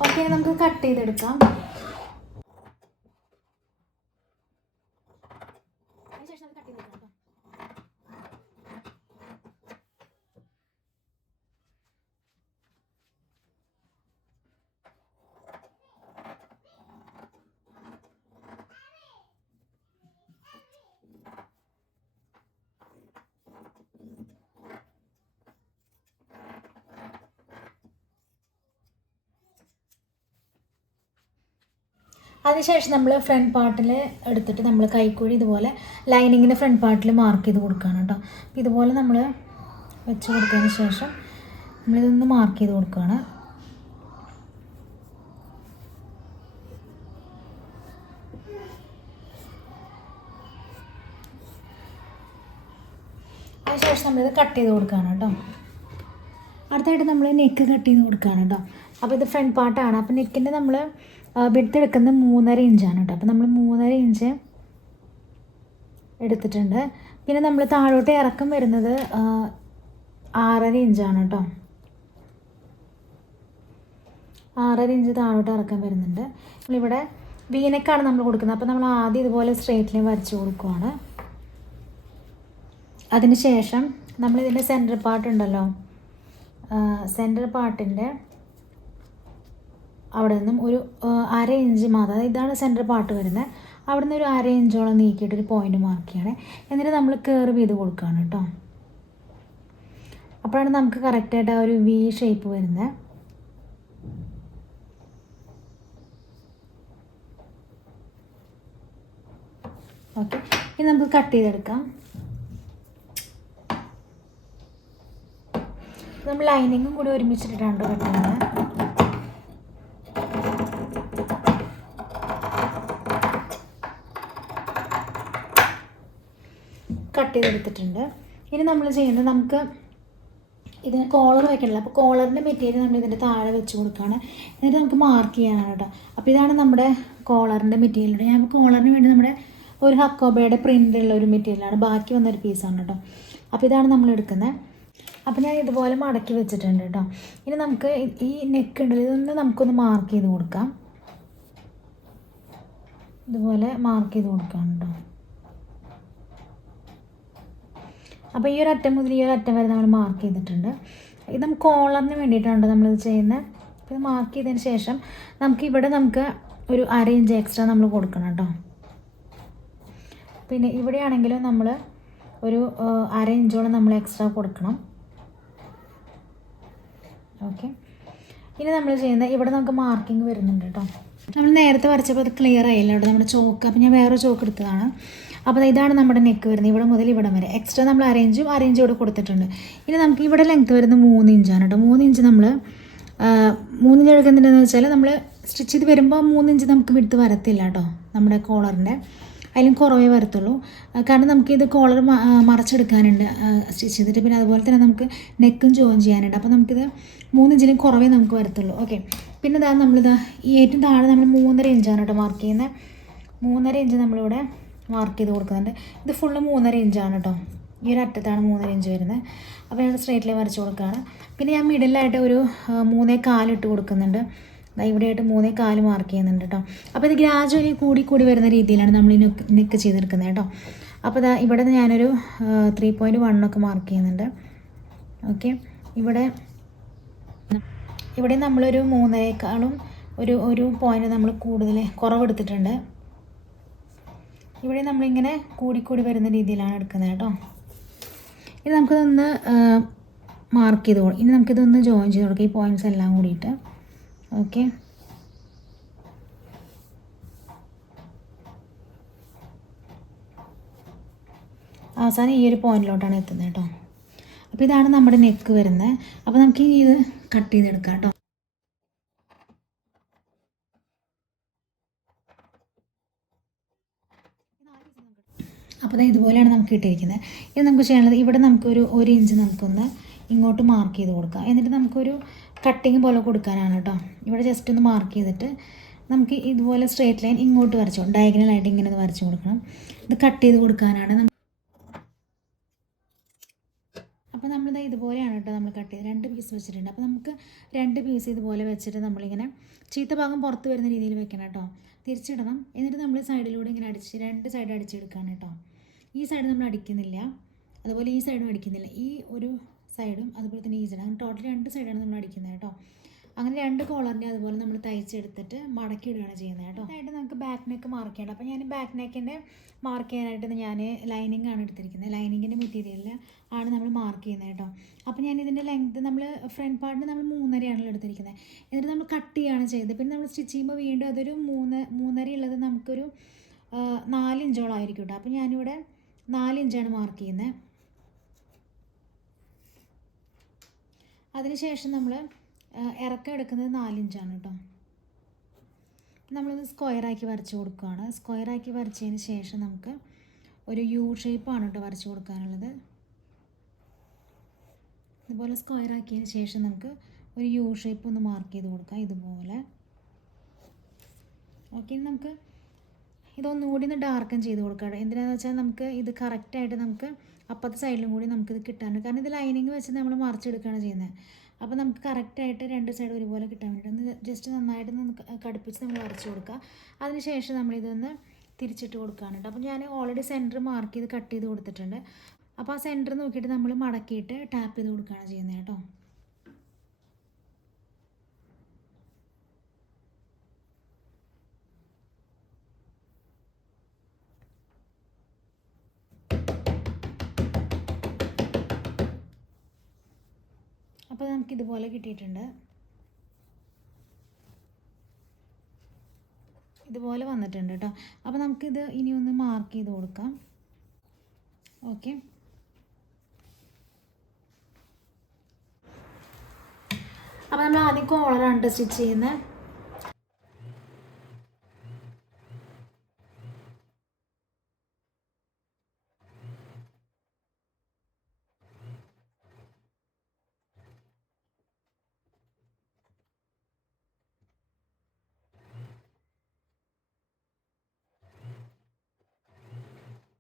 ഓക്കെ, നമുക്ക് കട്ട് ചെയ്തെടുക്കാം. അതിനുശേഷം നമുക്ക് കട്ട് ചെയ്തെടുക്കാം കേട്ടോ. അതിനുശേഷം നമ്മൾ ഫ്രണ്ട് പാർട്ടിൽ എടുത്തിട്ട് നമ്മൾ കൈക്കുഴി ഇതുപോലെ ലൈനിങ്ങിൻ്റെ ഫ്രണ്ട് പാർട്ടിൽ മാർക്ക് ചെയ്ത് കൊടുക്കുകയാണ് കേട്ടോ. അപ്പോൾ ഇതുപോലെ നമ്മൾ വെച്ച് കൊടുത്തതിന് ശേഷം നമ്മളിതൊന്ന് മാർക്ക് ചെയ്ത് കൊടുക്കുകയാണ്. അതിനുശേഷം നമ്മളിത് കട്ട് ചെയ്ത് കൊടുക്കുകയാണ് കേട്ടോ. അടുത്തായിട്ട് നമ്മൾ നെക്ക് കട്ട് ചെയ്ത് കൊടുക്കുകയാണ് കേട്ടോ. അപ്പോൾ ഇത് ഫ്രണ്ട് പാർട്ടാണ്. അപ്പോൾ നെക്കിൻ്റെ നമ്മൾ വിഡ്ത്ത് എടുക്കുന്നത് 3.5 ഇഞ്ചാണ് കേട്ടോ. അപ്പോൾ നമ്മൾ 3.5 ഇഞ്ച് എടുത്തിട്ടുണ്ട്. പിന്നെ നമ്മൾ താഴോട്ട് ഇറക്കം വരുന്നത് 6.5 ഇഞ്ചാണ് കേട്ടോ. 6.5 ഇഞ്ച് താഴോട്ട് ഇറക്കം വരുന്നുണ്ട്. നമ്മളിവിടെ വീനക്കാണ് നമ്മൾ കൊടുക്കുന്നത്. അപ്പോൾ നമ്മൾ ആദ്യം ഇതുപോലെ സ്ട്രെയിറ്റ് ലൈൻ വരച്ച് കൊടുക്കുവാണ്. അതിന് ശേഷം നമ്മളിതിൻ്റെ സെൻറ്റർ പാർട്ട് ഉണ്ടല്ലോ, സെൻറ്റർ പാർട്ടിൻ്റെ അവിടെ നിന്നും ഒരു 1/2 ഇഞ്ച് മാത്രം, അതായത് ഇതാണ് സെൻറ്റർ പാർട്ട് വരുന്നത്, അവിടെ നിന്ന് ഒരു 1/2 ഇഞ്ചോളം നീക്കിയിട്ടൊരു പോയിൻറ്റ് മാർക്ക് ചെയ്യണേ. എന്നിട്ട് നമ്മൾ കർവ് ചെയ്ത് കൊടുക്കുകയാണ് കേട്ടോ. അപ്പോഴാണ് നമുക്ക് കറക്റ്റായിട്ട് ആ ഒരു വി ഷേപ്പ് വരുന്നത്. ഓക്കെ, ഇനി നമുക്ക് കട്ട് ചെയ്തെടുക്കാം. നമ്മൾ ലൈനിങ്ങും കൂടി ഒരുമിച്ചിട്ടിട്ടാണ് കട്ട് ചെയ്യുന്നത്. കട്ട് ചെയ്തെടുത്തിട്ടുണ്ട്. ഇനി നമ്മൾ ചെയ്യുന്നത്, നമുക്ക് ഇതിന് കോളർ വെക്കണമല്ലോ, അപ്പോൾ കോളറിൻ്റെ മെറ്റീരിയൽ നമ്മൾ ഇതിൻ്റെ താഴെ വെച്ച് കൊടുക്കുകയാണ്. എന്നിട്ട് നമുക്ക് മാർക്ക് ചെയ്യാനാണ് കേട്ടോ. അപ്പോൾ ഇതാണ് നമ്മുടെ കോളറിൻ്റെ മെറ്റീരിയൽ. ഞാൻ കോളറിന് വേണ്ടി നമ്മുടെ ഒരു ഹക്കോബയുടെ പ്രിൻ്റുള്ള ഒരു മെറ്റീരിയലാണ്, ബാക്കി വന്നൊരു പീസാണ് കേട്ടോ. അപ്പോൾ ഇതാണ് നമ്മൾ എടുക്കുന്നത്. അപ്പോൾ ഞാൻ ഇതുപോലെ മടക്കി വെച്ചിട്ടുണ്ട് കേട്ടോ. ഇനി നമുക്ക് ഈ നെക്ക് ഉണ്ടല്ലോ, ഇതൊന്ന് നമുക്കൊന്ന് മാർക്ക് ചെയ്ത് കൊടുക്കാം. ഇതുപോലെ മാർക്ക് ചെയ്ത് കൊടുക്കാം കേട്ടോ. അപ്പോൾ ഈ ഒരു അറ്റം മുതൽ ഈ ഒരു അറ്റം വരെ നമ്മൾ മാർക്ക് ചെയ്തിട്ടുണ്ട്. ഇത് നമുക്ക് കോളറിന് വേണ്ടിയിട്ടാണ് നമ്മളിത് ചെയ്യുന്നത്. ഇത് മാർക്ക് ചെയ്തതിന് ശേഷം ഇവിടെ നമുക്ക് ഒരു 1/2 ഇഞ്ച് എക്സ്ട്രാ നമ്മൾ കൊടുക്കണം കേട്ടോ. പിന്നെ ഇവിടെയാണെങ്കിലും നമ്മൾ ഒരു 1/2 ഇഞ്ചോളം നമ്മൾ എക്സ്ട്രാ കൊടുക്കണം. ഓക്കെ, ഇനി നമ്മൾ ചെയ്യുന്നത്, ഇവിടെ നമുക്ക് മാർക്കിംഗ് വരുന്നുണ്ട് കേട്ടോ. നമ്മൾ നേരത്തെ വരച്ചപ്പോൾ അത് ക്ലിയർ ആയില്ല കേട്ടോ, നമ്മുടെ ചോക്ക്. അപ്പോൾ ഞാൻ വേറെ ചോക്ക് എടുത്തതാണ്. അപ്പോൾ ഇതാണ് നമ്മുടെ നെക്ക് വരുന്നത്, ഇവിടെ മുതൽ ഇവിടം വരെ. എക്സ്ട്രാ നമ്മൾ 1/2 ഇഞ്ച് ഇവിടെ കൊടുത്തിട്ടുണ്ട്. ഇനി നമുക്ക് ഇവിടെ ലെങ്ത്ത് വരുന്നത് 3 ഇഞ്ചാണ് കേട്ടോ. 3 ഇഞ്ച് നമ്മൾ 3 ഇഞ്ച് എടുക്കുന്നതെന്ന് വെച്ചാൽ നമ്മൾ സ്റ്റിച്ച് ചെയ്ത് വരുമ്പോൾ 3 ഇഞ്ച് നമുക്ക് വിട്ട് വരത്തില്ല കേട്ടോ. നമ്മുടെ കോളറിൻ്റെ അതിലും കുറവേ വരത്തുള്ളൂ. കാരണം നമുക്കിത് കോളർ മറച്ചെടുക്കാനുണ്ട് സ്റ്റിച്ച് ചെയ്തിട്ട്. പിന്നെ അതുപോലെ തന്നെ നമുക്ക് നെക്കും ജോയിൻ ചെയ്യാനുണ്ട്. അപ്പോൾ നമുക്കിത് 3 ഇഞ്ചിലും കുറവേ നമുക്ക് വരത്തുള്ളൂ. ഓക്കെ, പിന്നെ നമ്മളിതാ ഈ ഏറ്റവും താഴെ നമ്മൾ 3.5 ഇഞ്ചാണ് കേട്ടോ മാർക്ക് ചെയ്യുന്നത്. 3.5 ഇഞ്ച് നമ്മളിവിടെ മാർക്ക് ചെയ്ത് കൊടുക്കുന്നുണ്ട്. ഇത് ഫുള്ള് 3.5 ഇഞ്ചാണ് കേട്ടോ. ഈ ഒരു അറ്റത്താണ് 3.5 ഇഞ്ച് വരുന്നത്. അപ്പോൾ ഞാൻ സ്ട്രേറ്റ് ലൈൻ വരച്ച് കൊടുക്കുകയാണ്. പിന്നെ ഞാൻ മിഡിലായിട്ട് ഒരു 3.25 ഇട്ട് കൊടുക്കുന്നുണ്ട്. ഇവിടെയായിട്ട് 3.25 മാർക്ക് ചെയ്യുന്നുണ്ട് കേട്ടോ. അപ്പോൾ ഇത് ഗ്രാജുവലി കൂടി വരുന്ന രീതിയിലാണ് നമ്മൾ ഈ നെക്ക് ചെയ്തെടുക്കുന്നത് കേട്ടോ. അപ്പോൾ ഇവിടെ ഞാനൊരു 3.1 മാർക്ക് ചെയ്യുന്നുണ്ട്. ഓക്കെ, ഇവിടെ നമ്മളൊരു 3.5 ഒരു പോയിൻറ്റ് നമ്മൾ കുറവെടുത്തിട്ടുണ്ട്. ഇവിടെ നമ്മളിങ്ങനെ കൂടി വരുന്ന രീതിയിലാണ് എടുക്കുന്നത് കേട്ടോ. ഇനി നമുക്കിതൊന്ന് മാർക്ക് ചെയ്ത് ഇനി നമുക്കിതൊന്ന് ജോയിൻ ചെയ്ത് കൊടുക്കാം, ഈ പോയിൻറ്റ്സ് എല്ലാം കൂടിയിട്ട്. ഓക്കെ, അവസാനം ഈ ഒരു പോയിൻറ്റിലോട്ടാണ് എത്തുന്നത് കേട്ടോ. അപ്പോൾ ഇതാണ് നമ്മുടെ നെക്ക് വരുന്നത്. അപ്പോൾ നമുക്ക് ഇനി ഇത് കട്ട് ചെയ്തെടുക്കാം കേട്ടോ. അപ്പോൾ ഇതുപോലെയാണ് നമുക്ക് കിട്ടിയിരിക്കുന്നത്. ഇത് നമുക്ക് ചെയ്യാനുള്ളത്, ഇവിടെ നമുക്കൊരു 1 ഇഞ്ച് നമുക്കൊന്ന് ഇങ്ങോട്ട് മാർക്ക് ചെയ്ത് കൊടുക്കാം. എന്നിട്ട് നമുക്കൊരു കട്ടിങ് പോലെ കൊടുക്കാനാണ് കേട്ടോ. ഇവിടെ ജസ്റ്റ് ഒന്ന് മാർക്ക് ചെയ്തിട്ട് നമുക്ക് ഇതുപോലെ സ്ട്രേറ്റ് ലൈൻ ഇങ്ങോട്ട് വരച്ചു, ഡയഗണലായിട്ട് ഇങ്ങനെ ഒന്ന് വരച്ചു കൊടുക്കണം. ഇത് കട്ട് ചെയ്ത് കൊടുക്കാനാണ്. അപ്പോൾ നമ്മളിത് ഇതുപോലെയാണ് കേട്ടോ നമ്മൾ കട്ട് ചെയ്ത് 2 പീസ് വെച്ചിട്ടുണ്ട്. അപ്പോൾ നമുക്ക് 2 പീസ് ഇതുപോലെ വെച്ചിട്ട് നമ്മളിങ്ങനെ ചീത്ത ഭാഗം പുറത്ത് വരുന്ന രീതിയിൽ വെക്കണം കേട്ടോ. തിരിച്ചിടണം. എന്നിട്ട് നമ്മൾ സൈഡിലൂടെ ഇങ്ങനെ 2 സൈഡ് അടിച്ചെടുക്കുകയാണ് കേട്ടോ. ഈ സൈഡ് നമ്മൾ അടിക്കുന്നില്ല, അതുപോലെ ഈ സൈഡും അടിക്കുന്നില്ല. ഈ ഒരു സൈഡും അതുപോലെ തന്നെ ഈ സൈഡ്, അങ്ങനെ ടോട്ടൽ 2 സൈഡാണ് നമ്മൾ അടിക്കുന്നത് കേട്ടോ. അങ്ങനെ 2 കോളറിൻ്റെ അതുപോലെ നമ്മൾ തയ്ച്ചെടുത്തിട്ട് മടക്കി ഇടുകയാണ് ചെയ്യുന്നത് കേട്ടോ. അതായിട്ട് നമുക്ക് ബാക്ക് നെക്ക് മാർക്ക് ചെയ്യണം. അപ്പോൾ ഞാൻ ബാക്ക് നെക്കിൻ്റെ മാർക്ക് ചെയ്യാനായിട്ട് ഞാൻ ലൈനിങ് ആണ് എടുത്തിരിക്കുന്നത്. ലൈനിങ്ങിൻ്റെ മെറ്റീരിയലിൽ ആണ് നമ്മൾ മാർക്ക് ചെയ്യുന്നത് കേട്ടോ. അപ്പോൾ ഞാൻ ഇതിൻ്റെ ലെങ്ത്ത് നമ്മൾ ഫ്രണ്ട് പാർട്ടിന് നമ്മൾ 3.5 എടുത്തിരിക്കുന്നത്. എന്നിട്ട് നമ്മൾ കട്ട് ചെയ്യുകയാണ് ചെയ്തത്. പിന്നെ നമ്മൾ സ്റ്റിച്ച് ചെയ്യുമ്പോൾ വീണ്ടും അതൊരു 3.5 ഉള്ളത് നമുക്കൊരു 4 ഇഞ്ചോളം ആയിരിക്കും കേട്ടോ. അപ്പോൾ ഞാനിവിടെ 4 ഇഞ്ചാണ് മാർക്ക് ചെയ്യുന്നത്. അതിനുശേഷം നമ്മൾ ഇറക്കം എടുക്കുന്നത് 4 ഇഞ്ചാണ് കേട്ടോ. നമ്മളിത് സ്ക്വയറാക്കി വരച്ച് കൊടുക്കുകയാണ്. സ്ക്വയറാക്കി വരച്ചതിന് ശേഷം നമുക്ക് ഒരു യു ഷേപ്പാണ് കേട്ടോ വരച്ച് കൊടുക്കാനുള്ളത്. ഇതുപോലെ സ്ക്വയറാക്കിയതിന് ശേഷം നമുക്ക് ഒരു യു ഷേപ്പ് ഒന്ന് മാർക്ക് ചെയ്ത് കൊടുക്കാം ഇതുപോലെ. ഓക്കെ, നമുക്ക് ഇതൊന്നുകൂടി ഒന്ന് ഡാർക്കൻ ചെയ്ത് കൊടുക്കാം. എന്തിനാണെന്ന് വെച്ചാൽ നമുക്ക് ഇത് കറക്റ്റായിട്ട് നമുക്ക് അപ്പുറത്തെ സൈഡിലും കൂടി നമുക്കിത് കിട്ടാനുണ്ട്. കാരണം ഇത് ലൈനിങ് വെച്ച് നമ്മൾ മറിച്ചെടുക്കുകയാണ് ചെയ്യുന്നത്. അപ്പോൾ നമുക്ക് കറക്റ്റായിട്ട് 2 സൈഡ് ഒരുപോലെ കിട്ടാൻ വേണ്ടി ഒന്ന് ജസ്റ്റ് നന്നായിട്ടൊന്ന് കടുപ്പിച്ച് നമ്മൾ വരച്ച് കൊടുക്കുക. അതിനുശേഷം നമ്മളിതൊന്ന് തിരിച്ചിട്ട് കൊടുക്കുകയാണ് കേട്ടോ. അപ്പോൾ ഞാൻ ഓൾറെഡി സെൻറ്റർ മാർക്ക് ചെയ്ത് കട്ട് ചെയ്ത് കൊടുത്തിട്ടുണ്ട്. അപ്പോൾ ആ സെൻറ്റർ നോക്കിയിട്ട് നമ്മൾ മടക്കിയിട്ട് ടാപ്പ് ചെയ്ത് കൊടുക്കുകയാണ് ചെയ്യുന്നത് കേട്ടോ. അപ്പോൾ നമുക്കിതുപോലെ കിട്ടിയിട്ടുണ്ട്. ഇതുപോലെ വന്നിട്ടുണ്ട് കേട്ടോ. അപ്പോൾ നമുക്കിത് ഇനി ഒന്ന് മാർക്ക് ചെയ്ത് കൊടുക്കാം. ഓക്കെ, അപ്പോൾ നമ്മൾ ആദ്യം കോളറാണ് സ്റ്റിച്ച് ചെയ്യുന്നത്.